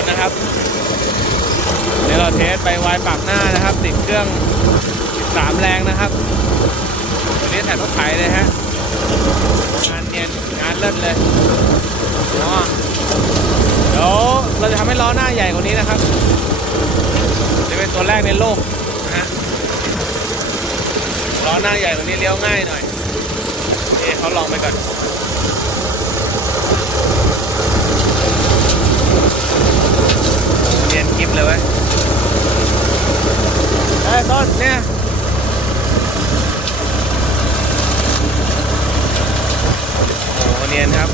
นนะครับเดี๋ยวเราเทสไปวายปากหน้านะครับ ติดเครื่อง 13 แรงนะครับวันนี้ถ่ายรถไถเลยฮะงานเนียนงานเลิศเลยเดี๋ยวเราจะทำให้ล้อหน้าใหญ่กว่านี้นะครับจะเป็นตัวแรกในโลกนะฮะล้อหน้าใหญ่กว่านี้เลี้ยวง่ายหน่อยเอเขาลองไปก่อน เรียนคลิปเลยเว้ยไอ้ยต้นเนี่ยโอ้โหเนียนครับ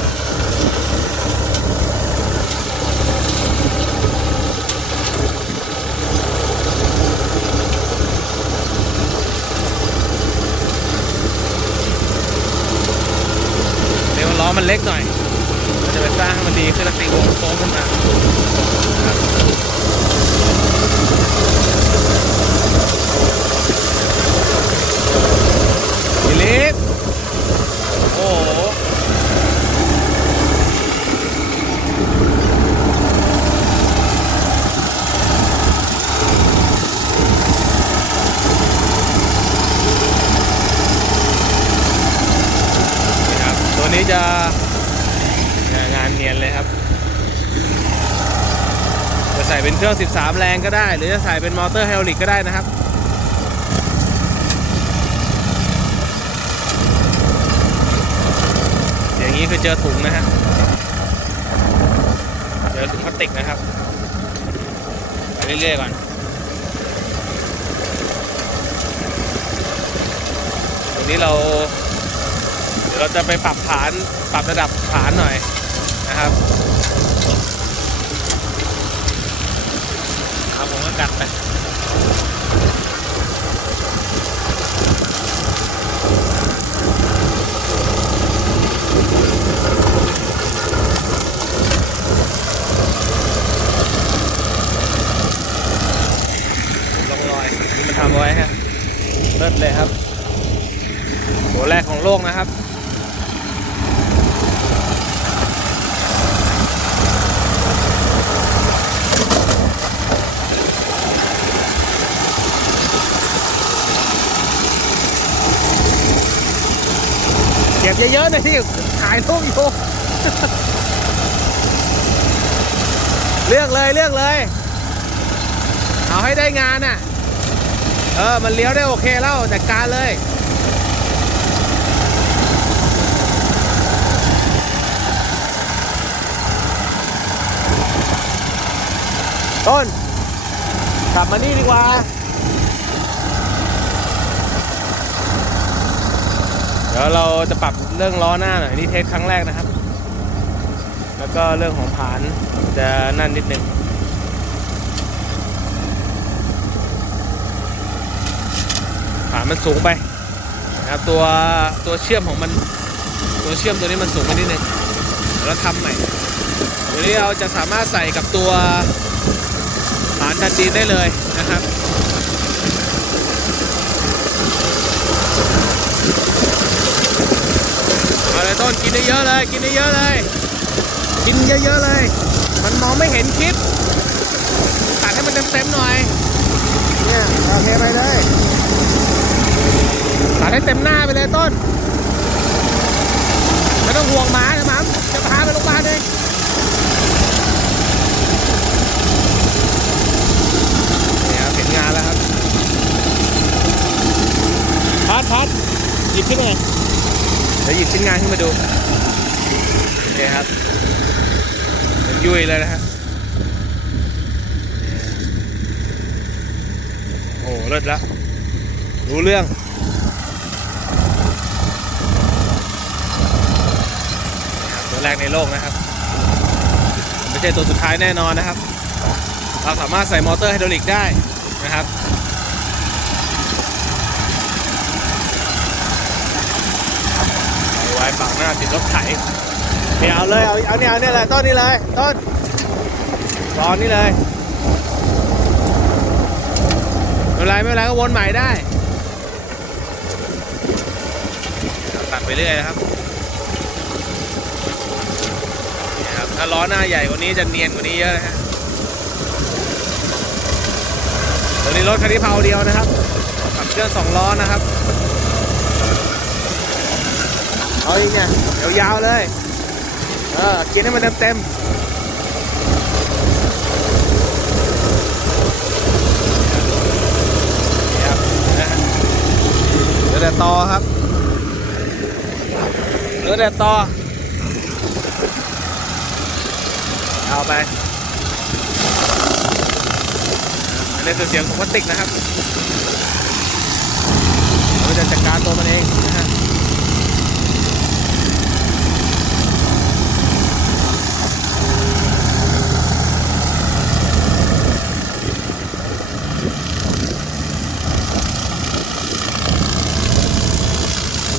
เดี๋ยวล้อมันเล็กหน่อยเราจะไปสร้างให้มันดีขึ้นแล้วตีวงโค้งขึ้นมานะครับ ฟิลิปโอ้โหนี่ครับตัวนี้จะงานเนียนเลยครับ จะใส่เป็นเครื่อง 13 แรงก็ได้ หรือจะใส่เป็นมอเตอร์ไฮดรอลิกก็ได้นะครับ อย่างนี้คือเจอถุงนะฮะเจอถุงพลาสติกนะครับ ไปเรื่อยๆก่อนตรงนี้เรา เดี๋ยวเราจะไปปรับฐานปรับระดับฐานหน่อยนะครับครับผมก็กัดไปลองรอยที่มันทำเอาไว้ฮะเลิศเลยครับ ตัวแรกของโลกนะครับ เยอะๆหน่อยที่ถ่ายรูปอยู่เลือกเลยเลือกเลย เอาให้ได้งานน่ะ เออ มันเลี้ยวได้โอเคแล้วจัดการเลยต้นกลับมานี่ดีกว่า ดี๋ยวเราจะปรับเรื่องล้อหน้าหน่อยนี่เทสครั้งแรกนะครับ แล้วก็เรื่องของฐานจะนั่นนิดนึงฐานมันสูงไปนะครับตัวตัวเชื่อมของมันตัวเชื่อมตัวนี้มันสูงไปนิดนึงเดี๋ยวเราทำใหม่ตัวนี้เราจะสามารถใส่กับตัวฐานดันดีนได้เลยนะครับ เอาเลยต้นกินได้เยอะเลย กินได้เยอะเลย กินเยอะๆเลย มันมองไม่เห็นคลิป ตัดให้มันเต็มๆหน่อย เนี่ยโอเคไปเลยตัดให้เต็มหน้าไปเลยต้นไม่ต้องห่วงหมานะหมาจะพาไปโรงพยาบาลเองนี่ครับเห็นงานแล้วครับพัดพัดหยิบขึ้นมาหน่อย เดี๋ยวหยิบชิ้นงานขึ้นมาดูโอเคครับเป็นยุ่ยเลยนะฮะโอ้เลิศแล้วรู้เรื่องตัวแรกในโลกนะครับ ไม่ใช่ตัวสุดท้ายแน่นอนนะครับ เราสามารถใส่มอเตอร์ไฮดรอลิกได้นะครับ ไว้ปากหน้าติดรถไถเนี่ยเอาเลยเอาเอาเนี่ยเอาเนี่ยเลยต้นนี่เลยต้นตอนนี้เลยไม่เป็นไรไม่เป็นไรก็วนใหม่ได้ตัดไปเรื่อยนะครับนี่ครับ ถ้าล้อหน้าใหญ่กว่านี้จะเนียนกว่านี้เยอะนะฮะตัวนี้รถคันนี้เผาเดียวนะครับขับเครื่องสองล้อนะครับ เอาอีกเนี่ยยาวๆเลย เออกินให้มันเต็มๆนี่ครับนะฮะเหลือแต่ตอครับเหลือแต่ตอเอาไป อันนี้คือเสียงของพลาสติกนะครับเราจะจัดการตัวมันเองนะฮะ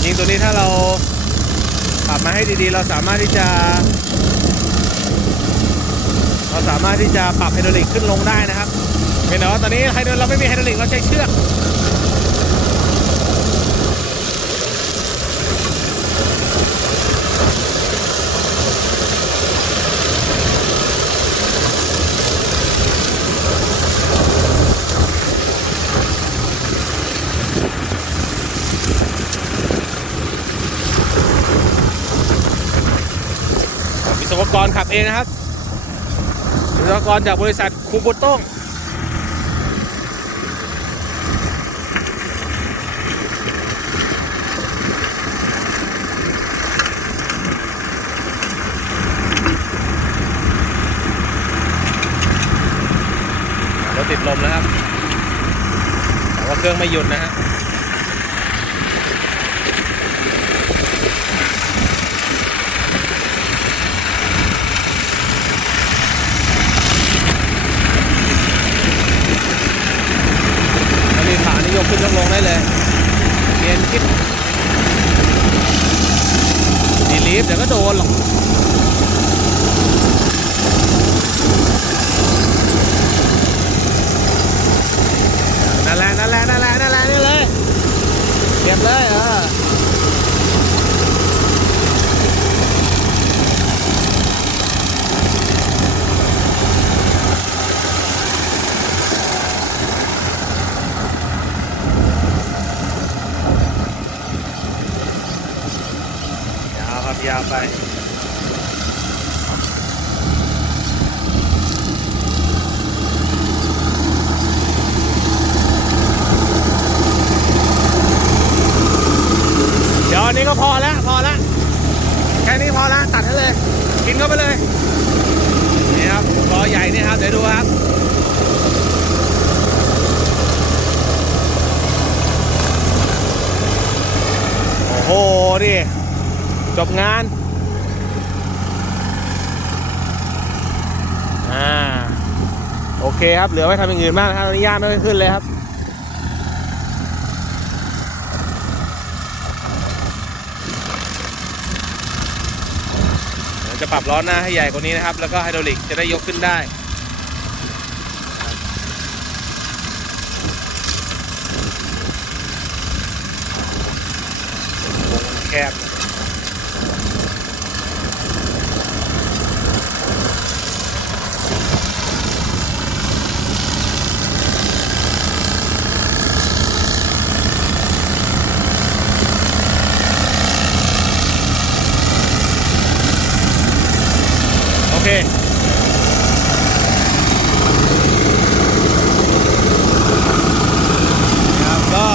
จริงๆตัวนี้ ถ้าเราปรับมาให้ดีๆ เราสามารถที่จะ เราสามารถที่จะปรับไฮดรอลิกขึ้นลงได้นะครับเห็นแต่ว่าตอนนี้ไฮดรอลิกเราไม่มีไฮดรอลิกเราใช้เชือก วิศวกรขับเองนะครับวิศวกรจากบริษัทคูโบโต้งรถติดลมแล้วครับ แต่ว่าเครื่องไม่หยุดนะฮะ ถ้ามี ขึ้นยกลงได้เลยเรียนคิดดีลีฟเดี๋ยวก็โดนหรอกนั่นแหละนั่นแหละนั่นแหละนั่นแหละนี่เลยเก็บเลยเอออยาวครับยาวไปเดี๋ยวอันนี้ก็พอแล้วพอแล้วแค่นี้พอแล้วตัดให้เลย กินเข้าไปเลย นี่ครับกอใหญ่นี่ครับ เดี๋ยวดูครับโอ้โหดิจบงาน อ่า โอเคครับ เหลือไว้ทำอย่างอื่นบ้างนะครับตอนนี้ย่าไม่ค่อยขึ้นเลยครับเดี๋ยวจะปรับล้อหน้าให้ใหญ่กว่านี้นะครับ แล้วก็ไฮดรอลิกจะได้ยกขึ้นได้ วงแคบ โอเค ครับก็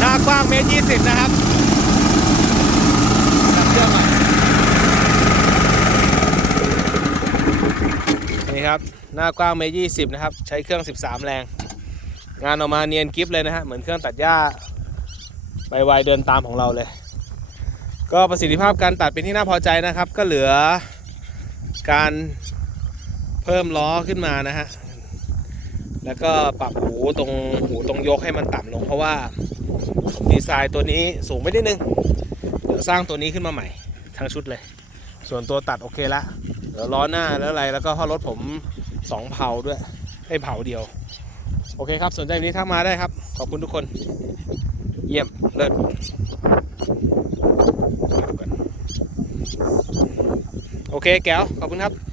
หน้ากว้างเมตรยี่สิบนะครับจับเครื่องก่อนนี่ครับ หน้ากว้างเมตรยี่สิบนะครับ ใช้เครื่อง 13 แรง งานออกมาเนียนกิฟเลยนะฮะ เหมือนเครื่องตัดหญ้าใบวายเดินตามของเราเลย ก็ประสิทธิภาพการตัดเป็นที่น่าพอใจนะครับ ก็เหลือการเพิ่มล้อขึ้นมานะฮะ แล้วก็ปรับหูตรงหูตรงยกให้มันต่ำลง เพราะว่าดีไซน์ตัวนี้สูงไปนิดนึงเดี๋ยวสร้างตัวนี้ขึ้นมาใหม่ทั้งชุดเลย ส่วนตัวตัดโอเคละเดี๋ยวล้อหน้าแล้วอะไรแล้วก็ข้อรถผม สองเผาด้วยให้เผาเดียว โอเคครับ สนใจวันนี้ทักมาได้ครับ ขอบคุณทุกคน เยี่ยม เลิศโอเคแก้ว ขอบคุณครับ